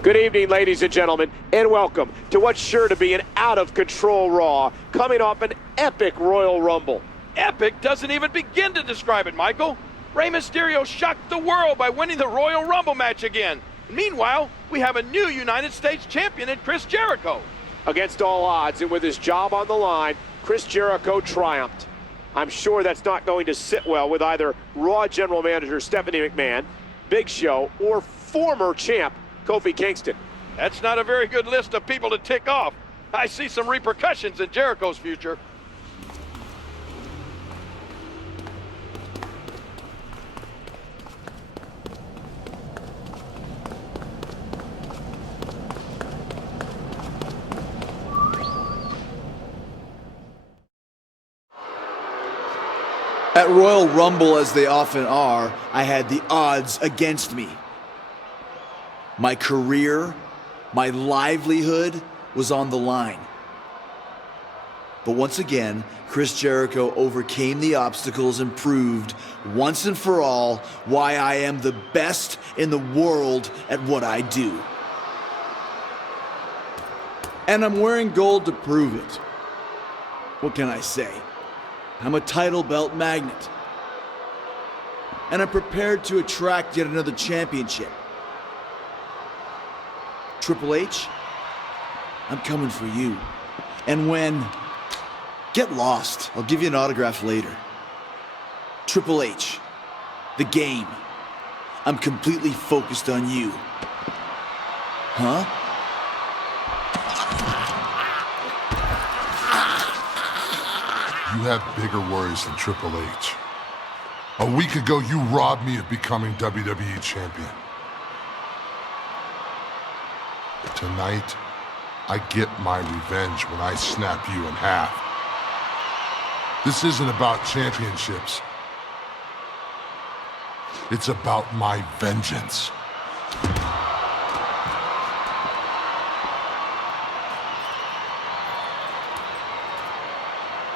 Good evening, ladies and gentlemen, and welcome to what's sure to be an out-of-control Raw, coming off an epic Royal Rumble. Epic doesn't even begin to describe it, Michael. Rey Mysterio shocked the world by winning the Royal Rumble match again. Meanwhile, we have a new United States champion in Chris Jericho. Against all odds, and with his job on the line, Chris Jericho triumphed. I'm sure that's not going to sit well with either Raw General Manager Stephanie McMahon, Big Show, or former champ Kofi Kingston. That's not a very good list of people to tick off. I see some repercussions in Jericho's future. At Royal Rumble, as they often are, I had the odds against me. My career, my livelihood was on the line. But once again, Chris Jericho overcame the obstacles and proved once and for all why I am the best in the world at what I do. And I'm wearing gold to prove it. What can I say? I'm a title belt magnet. And I'm prepared to attract yet another championship. Triple H, I'm coming for you. And when... Get lost. I'll give you an autograph later. Triple H, the game. I'm completely focused on you. Huh? You have bigger worries than Triple H. A week ago, you robbed me of becoming WWE champion. Tonight, I get my revenge when I snap you in half. This isn't about championships. It's about my vengeance.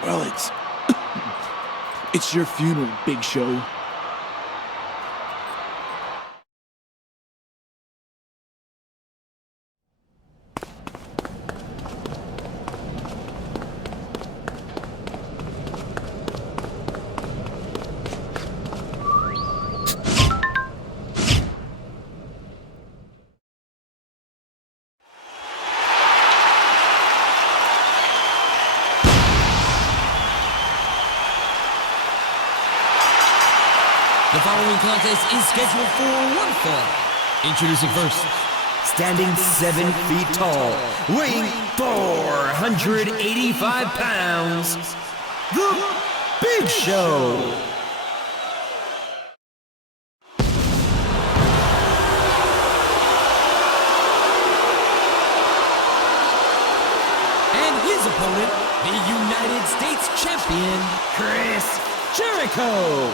Well, it's your funeral, Big Show. The following contest is scheduled for one fall. Introducing first, standing 7 feet tall, weighing 485 pounds, The Big Show. And his opponent, the United States Champion, Chris Jericho.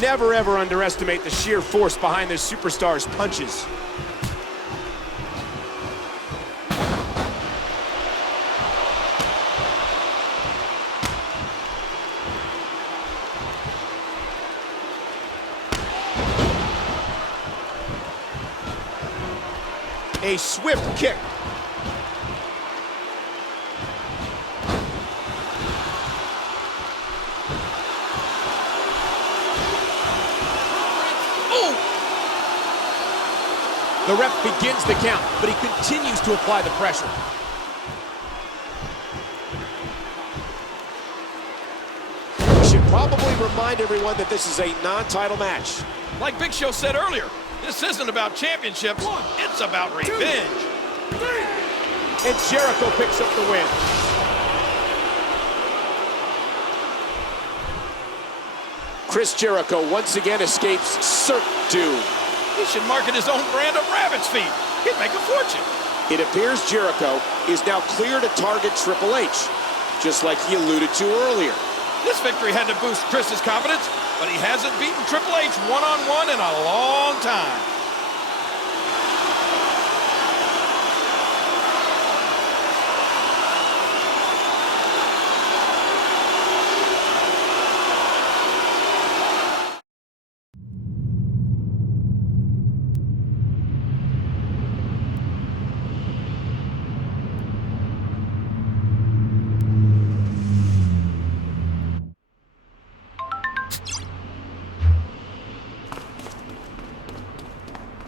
Never ever underestimate the sheer force behind this superstar's punches. A swift kick. The ref begins the count, but he continues to apply the pressure. We should probably remind everyone that this is a non-title match. Like Big Show said earlier, this isn't about championships, it's about revenge. And Jericho picks up the win. Chris Jericho once again escapes certain doom. He should market his own brand of rabbit's feet. He'd make a fortune. It appears Jericho is now clear to target Triple H, just like he alluded to earlier. This victory had to boost Chris's confidence, but he hasn't beaten Triple H one-on-one in a long time.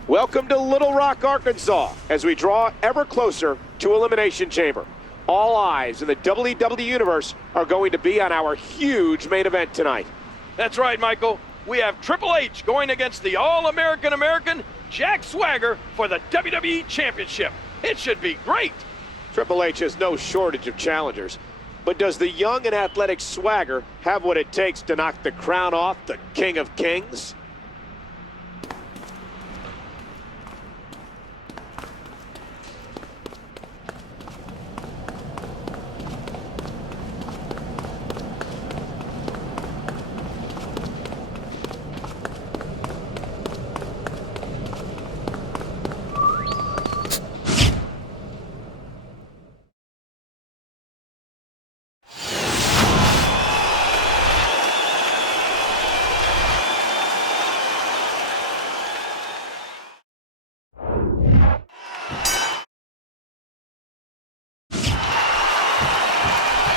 Welcome to Little Rock, Arkansas, as we draw ever closer to Elimination Chamber. All eyes in the WWE Universe are going to be on our huge main event tonight. That's right, Michael. We have Triple H going against the All-American Jack Swagger for the WWE Championship. It should be great. Triple H has no shortage of challengers, but does the young and athletic Swagger have what it takes to knock the crown off the King of Kings?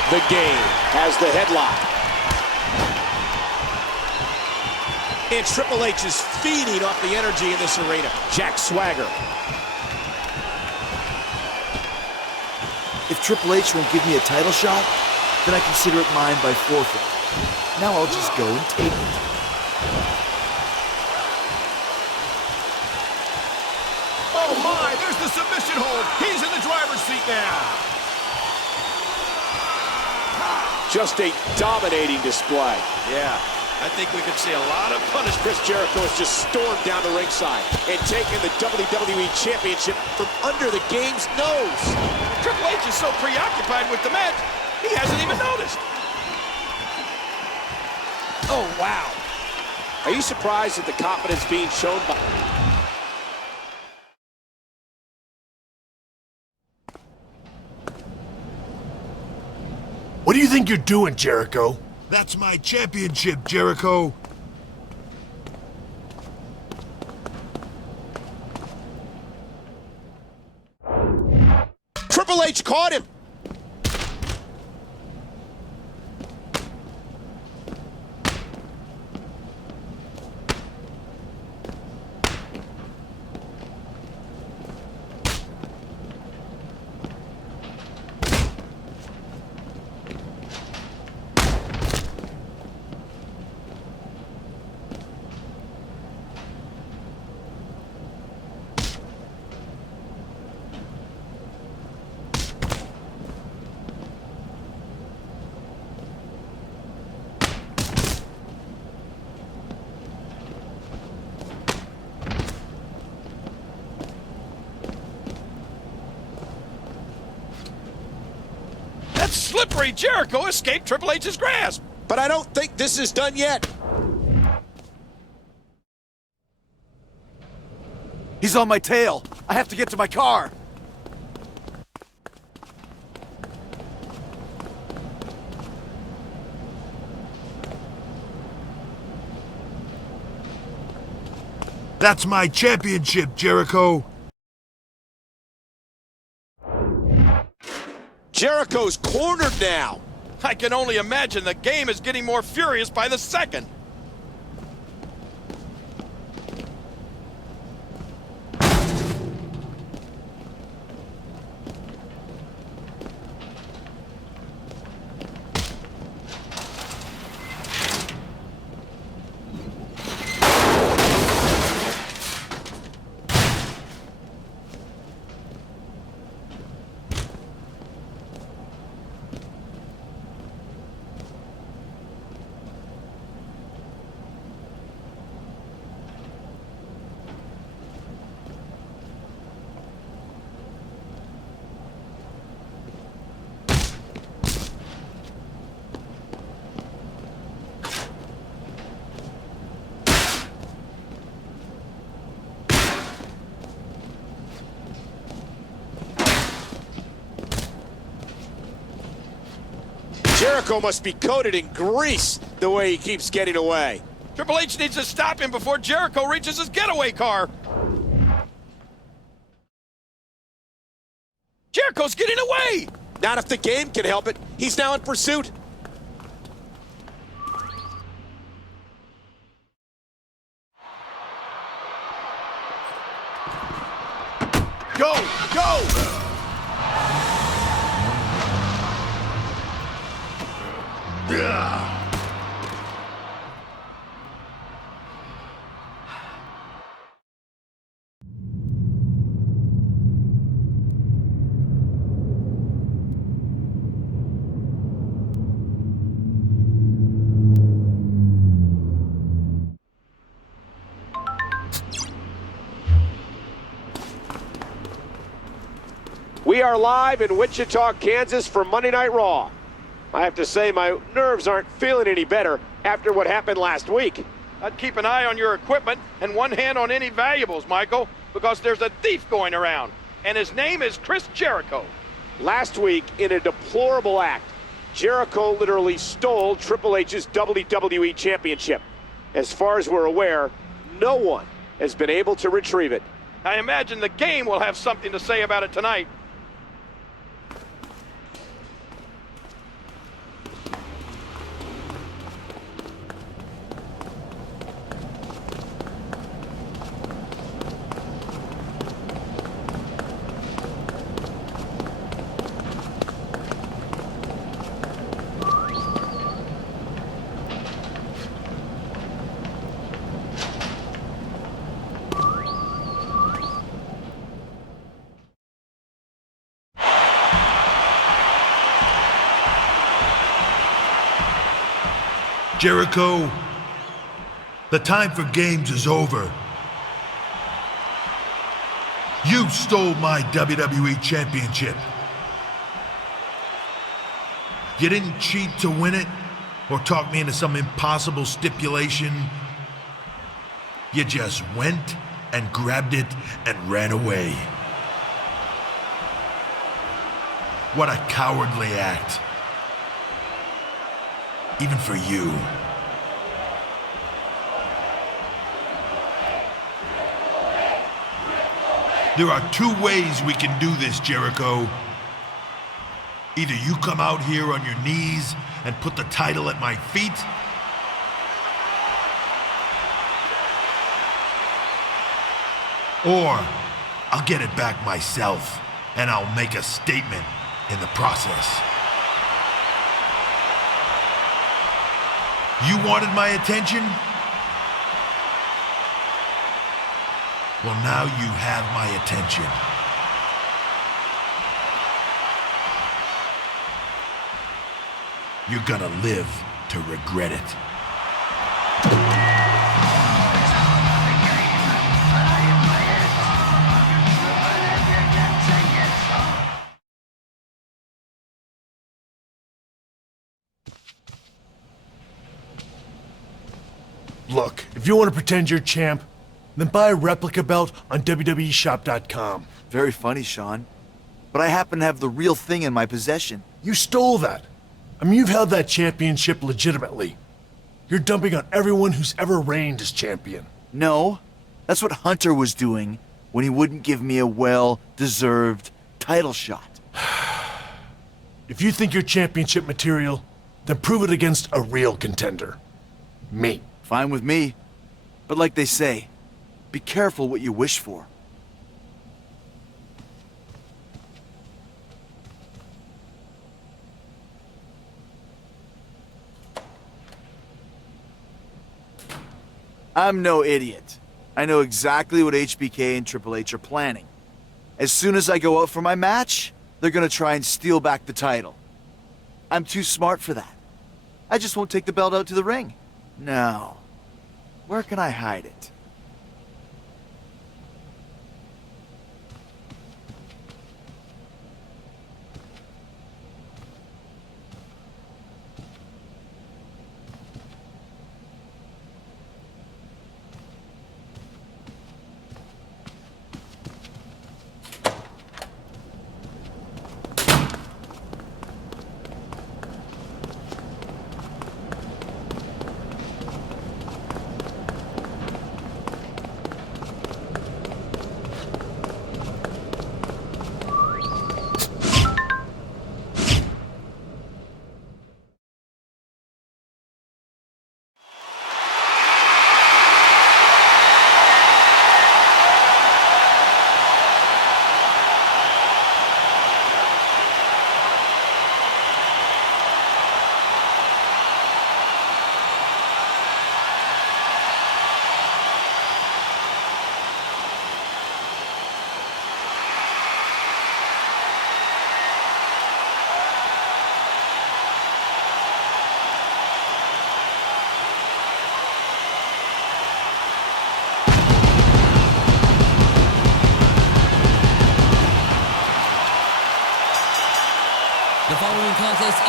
The game has the headlock. And Triple H is feeding off the energy in this arena. Jack Swagger. If Triple H won't give me a title shot, then I consider it mine by forfeit. Now I'll just go and take it. Oh my, there's the submission hold. He's in the driver's seat now. Just a dominating display. Yeah, I think we could see a lot of punishment. Chris Jericho has just stormed down to ringside and taken the WWE Championship from under the game's nose. Triple H is so preoccupied with the match, he hasn't even noticed. Oh, wow. Are you surprised at the confidence being shown by... What do you think you're doing, Jericho? That's my championship, Jericho. Triple H caught him. That slippery Jericho escaped Triple H's grasp. But I don't think this is done yet. He's on my tail. I have to get to my car. That's my championship, Jericho. Jericho's cornered now. I can only imagine the game is getting more furious by the second. Jericho must be coated in grease the way he keeps getting away. Triple H needs to stop him before Jericho reaches his getaway car. Jericho's getting away! Not if the game can help it. He's now in pursuit. Go! Go! Yeah. We are live in Wichita, Kansas for Monday Night Raw. I have to say my nerves aren't feeling any better after what happened last week. I'd keep an eye on your equipment and one hand on any valuables, Michael, because there's a thief going around, and his name is Chris Jericho. Last week, in a deplorable act, Jericho literally stole Triple H's WWE Championship. As far as we're aware, no one has been able to retrieve it. I imagine the game will have something to say about it tonight. Jericho, the time for games is over. You stole my WWE Championship. You didn't cheat to win it or talk me into some impossible stipulation. You just went and grabbed it and ran away. What a cowardly act. Even for you. There are two ways we can do this, Jericho. Either you come out here on your knees and put the title at my feet, or I'll get it back myself and I'll make a statement in the process. You wanted my attention? Well, now you have my attention. You're gonna live to regret it. Look, if you want to pretend you're champ, then buy a replica belt on WWEshop.com. Very funny, Shawn. But I happen to have the real thing in my possession. You stole that. I mean, you've held that championship legitimately. You're dumping on everyone who's ever reigned as champion. No, that's what Hunter was doing when he wouldn't give me a well-deserved title shot. If you think you're championship material, then prove it against a real contender. Me. Fine with me. But like they say, be careful what you wish for. I'm no idiot. I know exactly what HBK and Triple H are planning. As soon as I go out for my match, they're gonna try and steal back the title. I'm too smart for that. I just won't take the belt out to the ring. No. Where can I hide it?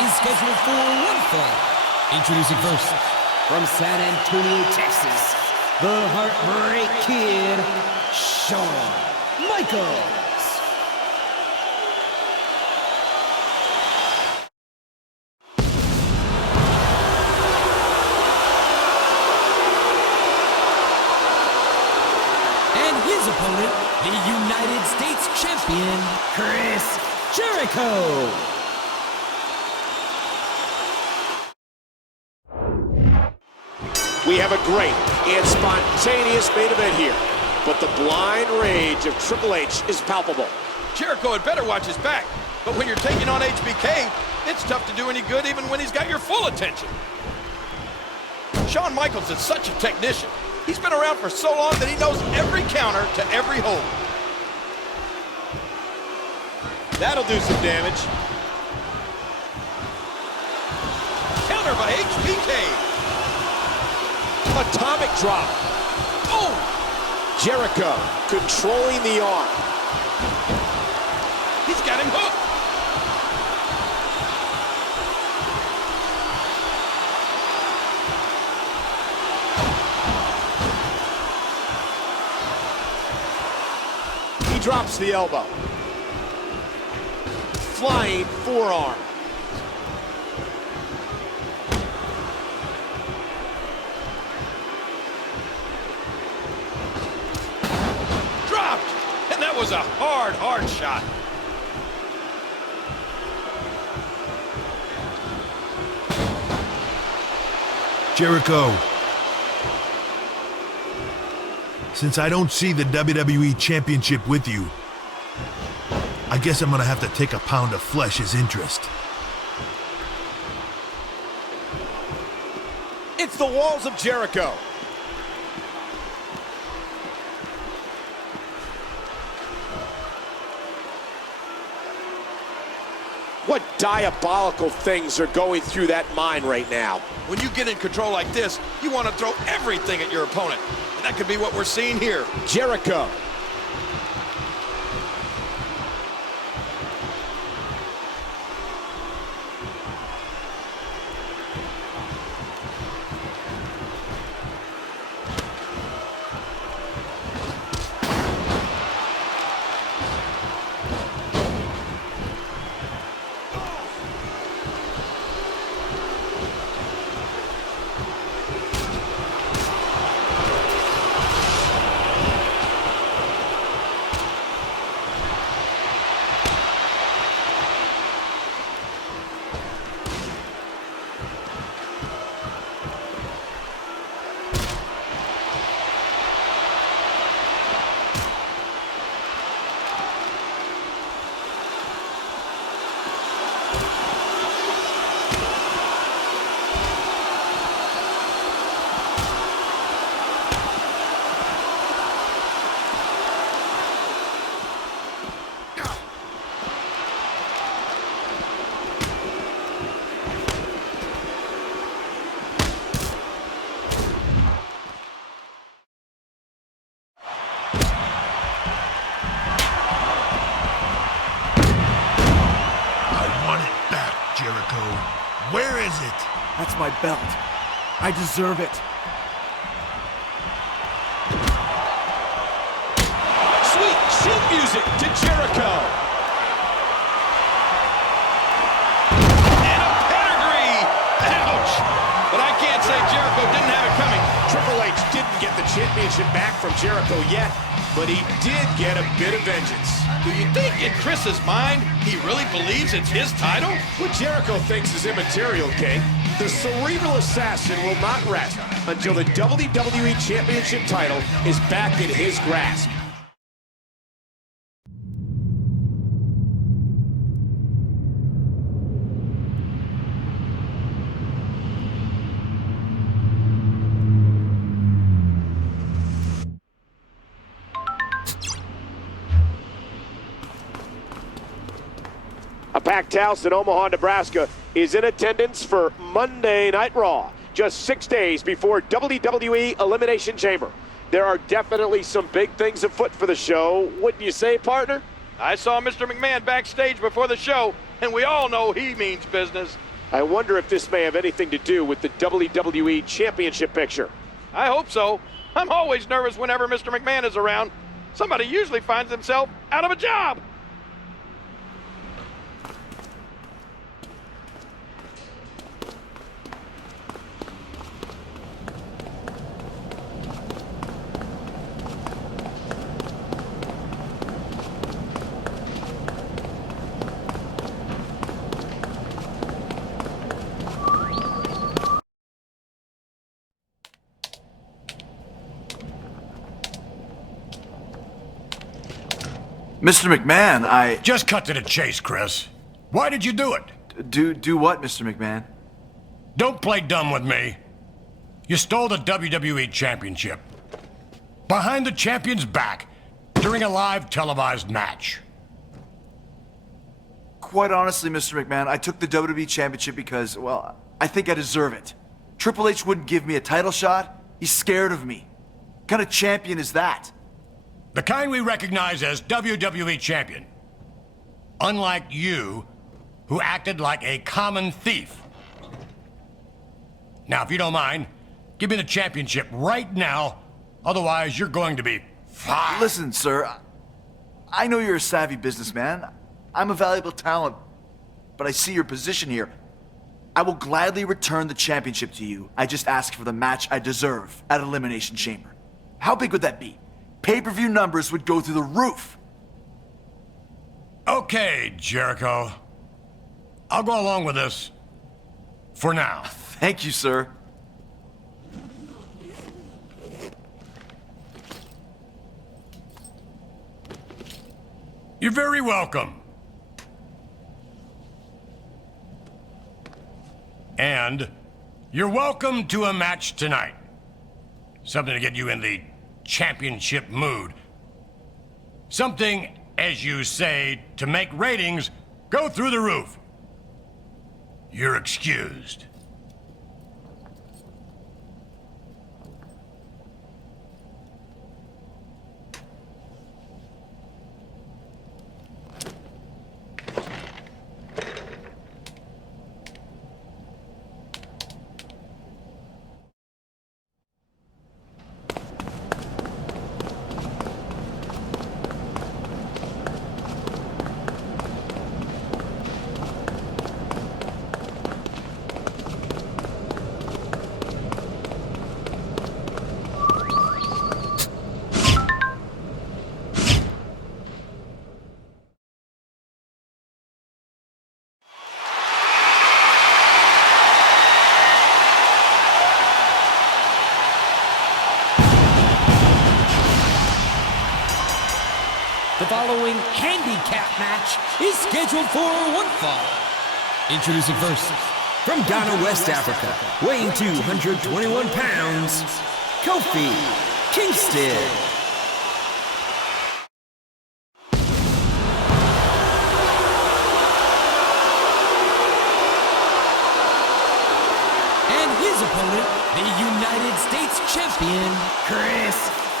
is scheduled for one fall. Introducing first, from San Antonio, Texas, the Heartbreak Kid, Shawn Michaels. And his opponent, the United States Champion, Chris Jericho. We have a great and spontaneous main event here, but the blind rage of Triple H is palpable. Jericho had better watch his back, but when you're taking on HBK, it's tough to do any good even when he's got your full attention. Shawn Michaels is such a technician. He's been around for so long that he knows every counter to every hold. That'll do some damage. Counter by HBK. Atomic drop. Oh! Jericho controlling the arm. He's got him hooked. He drops the elbow. Flying forearm. Dropped! And that was a hard shot. Jericho. Since I don't see the WWE Championship with you, I guess I'm gonna have to take a pound of flesh as interest. It's the walls of Jericho. What diabolical things are going through that mind right now? When you get in control like this, you want to throw everything at your opponent. And that could be what we're seeing here. Jericho. Jericho. Where is it? That's my belt. I deserve it. Sweet chin music to Jericho. And a pedigree! Ouch! But I can't say Jericho didn't have it coming. Triple H didn't get the championship back from Jericho yet, but he did get a bit of vengeance. Do you think in Chris's mind, he really believes it's his title? What Jericho thinks is immaterial, King. The cerebral assassin will not rest until the WWE Championship title is back in his grasp. A packed house in Omaha, Nebraska is in attendance for Monday Night Raw, just 6 days before WWE Elimination Chamber. There are definitely some big things afoot for the show, wouldn't you say, partner? I saw Mr. McMahon backstage before the show, and we all know he means business. I wonder if this may have anything to do with the WWE Championship picture. I hope so. I'm always nervous whenever Mr. McMahon is around. Somebody usually finds themselves out of a job. Mr. McMahon, I... Just cut to the chase, Chris. Why did you do it? Do what, Mr. McMahon? Don't play dumb with me. You stole the WWE Championship. Behind the champion's back, during a live televised match. Quite honestly, Mr. McMahon, I took the WWE Championship because, well, I think I deserve it. Triple H wouldn't give me a title shot. He's scared of me. What kind of champion is that? The kind we recognize as WWE Champion. Unlike you, who acted like a common thief. Now, if you don't mind, give me the championship right now, otherwise you're going to be fired. Listen, sir, I know you're a savvy businessman. I'm a valuable talent, but I see your position here. I will gladly return the championship to you. I just ask for the match I deserve at Elimination Chamber. How big would that be? Pay-per-view numbers would go through the roof. Okay, Jericho. I'll go along with this. For now. Thank you, sir. You're very welcome. And you're welcome to a match tonight. Something to get you in the championship mood. Something, as you say, to make ratings go through the roof. You're excused. The following handicap match is scheduled for one fall. Introducing first, from Ghana, West Africa, weighing 221 pounds, Kofi Kingston. And his opponent, the United States Champion, Chris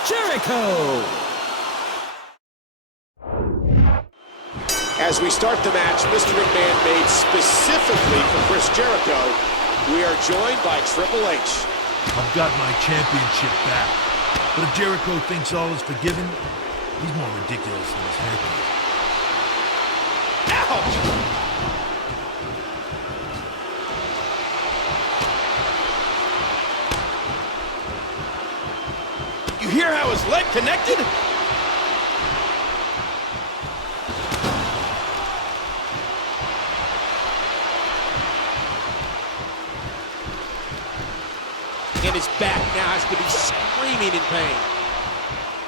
Jericho. As we start the match, Mr. McMahon made specifically for Chris Jericho, we are joined by Triple H. I've got my championship back. But if Jericho thinks all is forgiven, he's more ridiculous than his haircut. Ouch! You hear how his leg connected? And his back now has to be screaming in pain.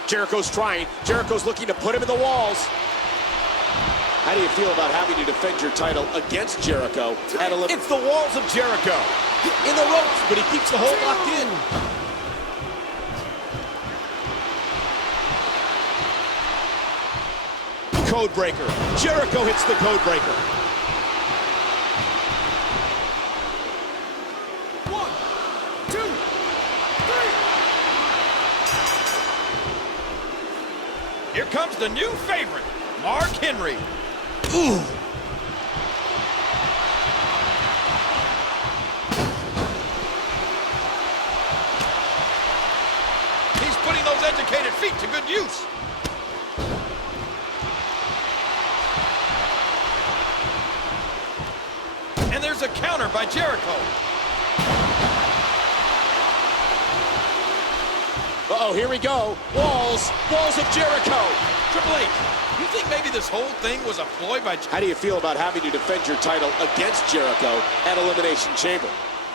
Jericho's trying. Jericho's looking to put him in the walls. How do you feel about having to defend your title against Jericho? It's the walls of Jericho. In the ropes, but he keeps the hold locked in. Code breaker. Jericho hits the code breaker. Here comes the new favorite, Mark Henry. Ooh. educated feet to good use. And there's a counter by Jericho. Uh-oh, here we go. Walls of Jericho. Triple H, you think maybe this whole thing was a ploy by... How do you feel about having to defend your title against Jericho at Elimination Chamber?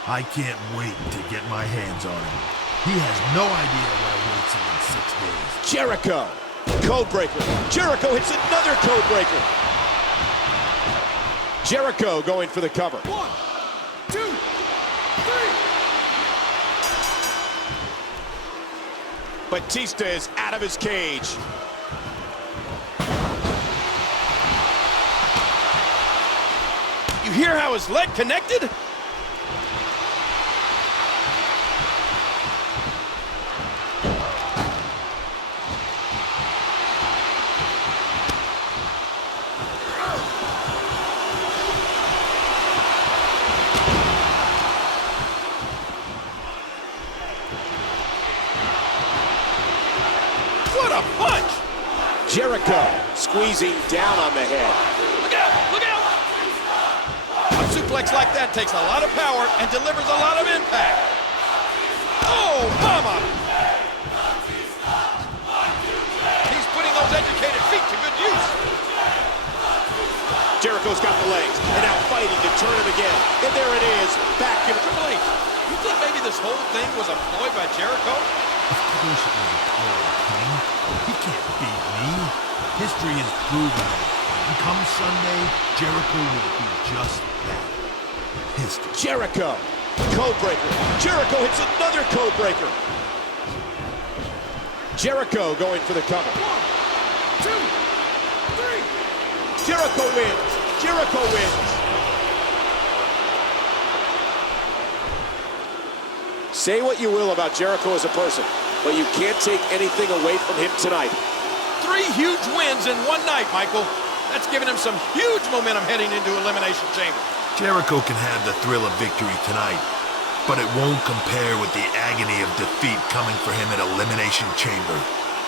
I can't wait to get my hands on him. He has no idea what awaits him in 6 days. Jericho, codebreaker. Jericho hits another codebreaker. Jericho going for the cover. 1, 2, 3. Batista is out of his cage. You hear how his leg connected? What a punch! Jericho squeezing down on the head. Look out! Look out! A suplex like that takes a lot of power and delivers a lot of impact. Oh, mama! He's putting those educated feet to good use. Jericho's got the legs, and now fighting to turn him again. And there it is, back in Triple H, you think maybe this whole thing was a ploy by Jericho? Of course it was a ploy, King. He can't beat me. History has proven that. And come Sunday, Jericho will be just that. History. Jericho, codebreaker. Jericho hits another codebreaker. Jericho going for the cover. 1, 2, 3. Jericho wins. Jericho wins. Say what you will about Jericho as a person, but you can't take anything away from him tonight. 3 huge wins in one night, Michael. That's given him some huge momentum heading into Elimination Chamber. Jericho can have the thrill of victory tonight, but it won't compare with the agony of defeat coming for him at Elimination Chamber.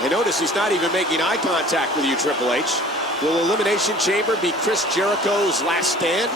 I notice he's not even making eye contact with you, Triple H. Will Elimination Chamber be Chris Jericho's last stand?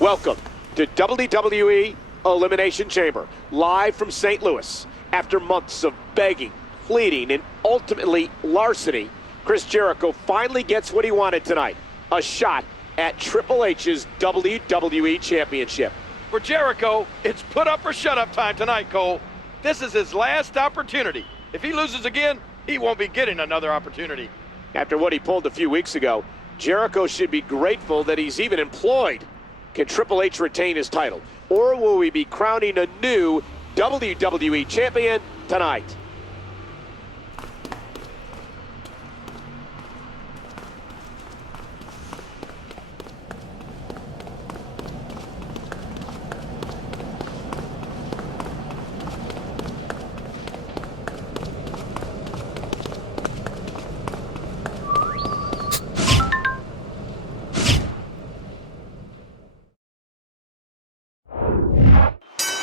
Welcome to WWE Elimination Chamber, live from St. Louis. After months of begging, pleading, and ultimately larceny, Chris Jericho finally gets what he wanted tonight, a shot at Triple H's WWE Championship. For Jericho, it's put up or shut up time tonight, Cole. This is his last opportunity. If he loses again, he won't be getting another opportunity. After what he pulled a few weeks ago, Jericho should be grateful that he's even employed. Can Triple H retain his title, or will we be crowning a new WWE Champion tonight?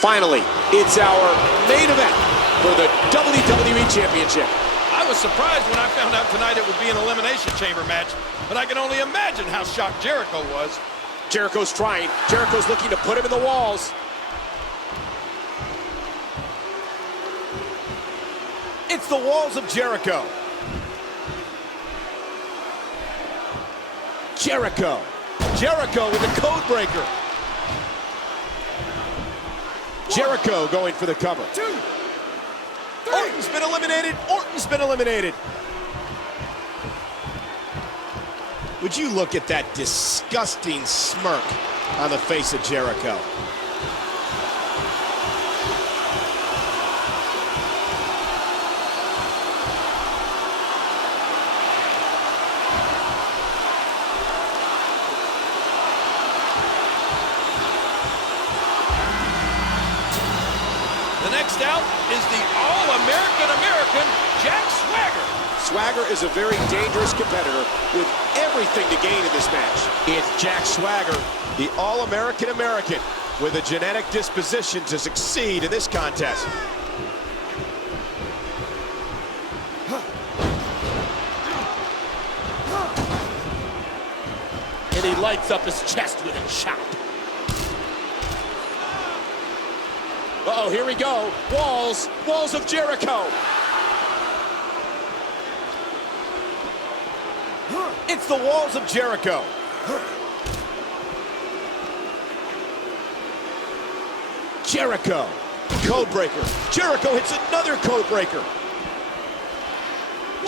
Finally, it's our main event for the WWE Championship. I was surprised when I found out tonight it would be an Elimination Chamber match, but I can only imagine how shocked Jericho was. Jericho's trying. Jericho's looking to put him in the walls. It's the walls of Jericho. Jericho. Jericho with the code breaker. Jericho going for the cover. 2, 3. Orton's been eliminated. Orton's been eliminated. Would you look at that disgusting smirk on the face of Jericho? next out is the All-American Jack Swagger. Swagger is a very dangerous competitor with everything to gain in this match. It's Jack Swagger, the All-American with a genetic disposition to succeed in this contest. And he lights up his chest with a chop. Uh-oh, here we go. Walls of Jericho. It's the walls of Jericho. Jericho, codebreaker. Jericho hits another codebreaker.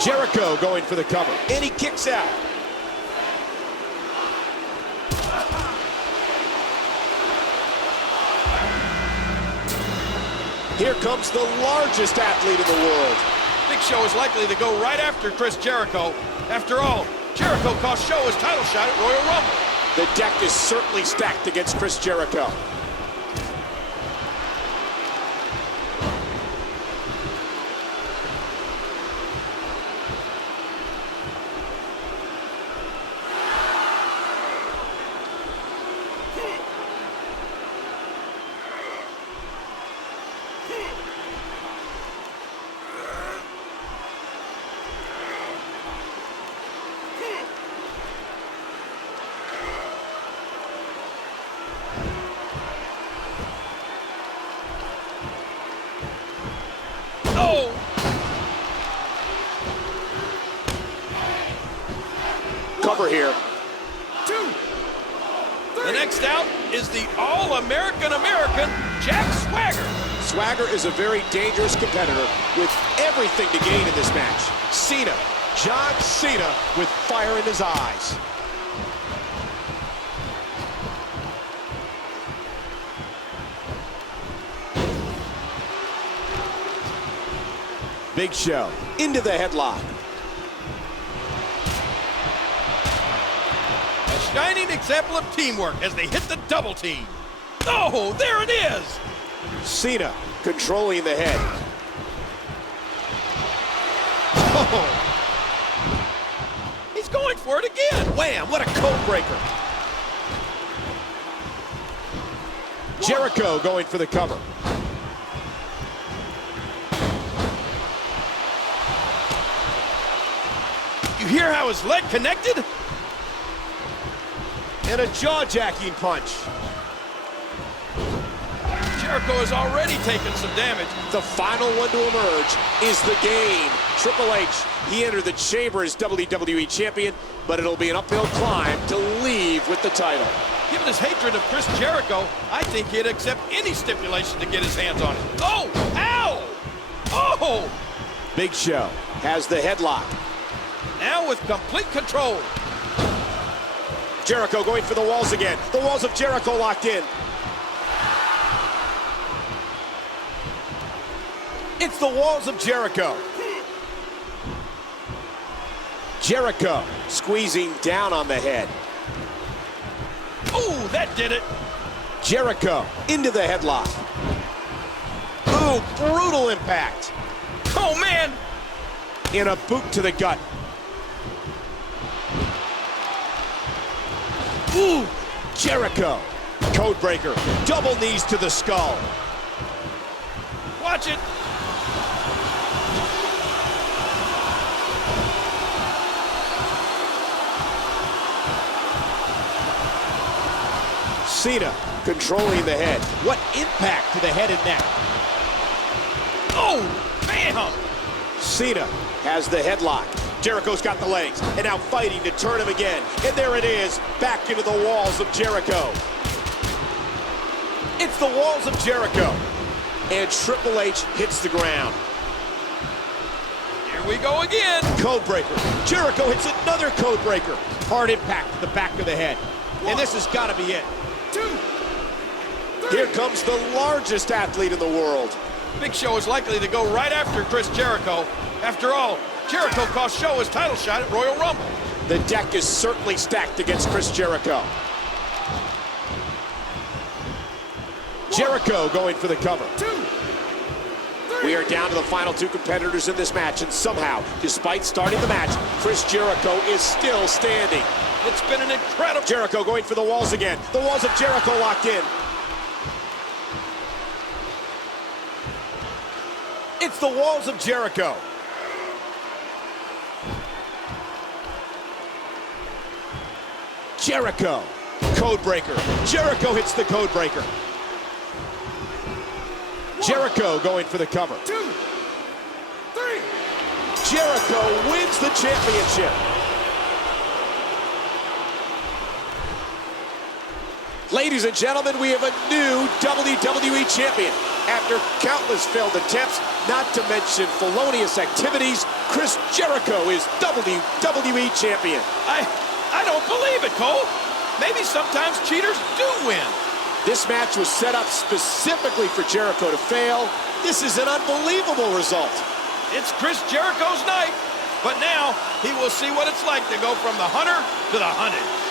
Jericho going for the cover, and he kicks out. Here comes the largest athlete in the world. Big Show is likely to go right after Chris Jericho. After all, Jericho cost Show his title shot at Royal Rumble. The deck is certainly stacked against Chris Jericho. Cover here. 2, 3. The next out is the All-American Jack Swagger. Swagger is a very dangerous competitor with everything to gain in this match. Cena, John Cena with fire in his eyes. Big Show into the headlock. A shining example of teamwork as they hit the double team. Oh, there it is! Cena controlling the head. Oh. He's going for it again. Wham, what a code breaker. Jericho going for the cover. You hear how his leg connected? And a jaw-jacking punch. Jericho has already taken some damage. The final one to emerge is the game. Triple H, he entered the chamber as WWE Champion, but it'll be an uphill climb to leave with the title. Given his hatred of Chris Jericho, I think he'd accept any stipulation to get his hands on it. Oh, ow! Oh! Big Show has the headlock. Now with complete control. Jericho going for the walls again. The walls of Jericho locked in. It's the walls of Jericho. Jericho squeezing down on the head. Oh, that did it. Jericho into the headlock. Ooh, brutal impact. Oh, man. And a boot to the gut. Ooh, Jericho. Codebreaker. Double knees to the skull. Watch it. Cena controlling the head. What impact to the head and neck. Oh, bam! Cena has the headlock. Jericho's got the legs, and now fighting to turn him again. And there it is, back into the walls of Jericho. It's the walls of Jericho. And Triple H hits the ground. Here we go again. Codebreaker. Jericho hits another codebreaker. Hard impact to the back of the head. And this has got to be it. 2, 3. Here comes the largest athlete in the world. Big Show is likely to go right after Chris Jericho. After all, Jericho cost Show his title shot at Royal Rumble. The deck is certainly stacked against Chris Jericho. Jericho going for the cover. 2, We are down to the final two competitors in this match, and somehow, despite starting the match, Chris Jericho is still standing. It's been an incredible... Jericho going for the walls again. The walls of Jericho locked in. It's the walls of Jericho. Jericho, code breaker. Jericho hits the code breaker. Jericho going for the cover. 2, 3. Jericho wins the championship. Ladies and gentlemen, we have a new WWE champion. After countless failed attempts, not to mention felonious activities, Chris Jericho is WWE champion. I don't believe it, Cole. Maybe sometimes cheaters do win. This match was set up specifically for Jericho to fail. This is an unbelievable result. It's Chris Jericho's night, but now he will see what it's like to go from the hunter to the hunted.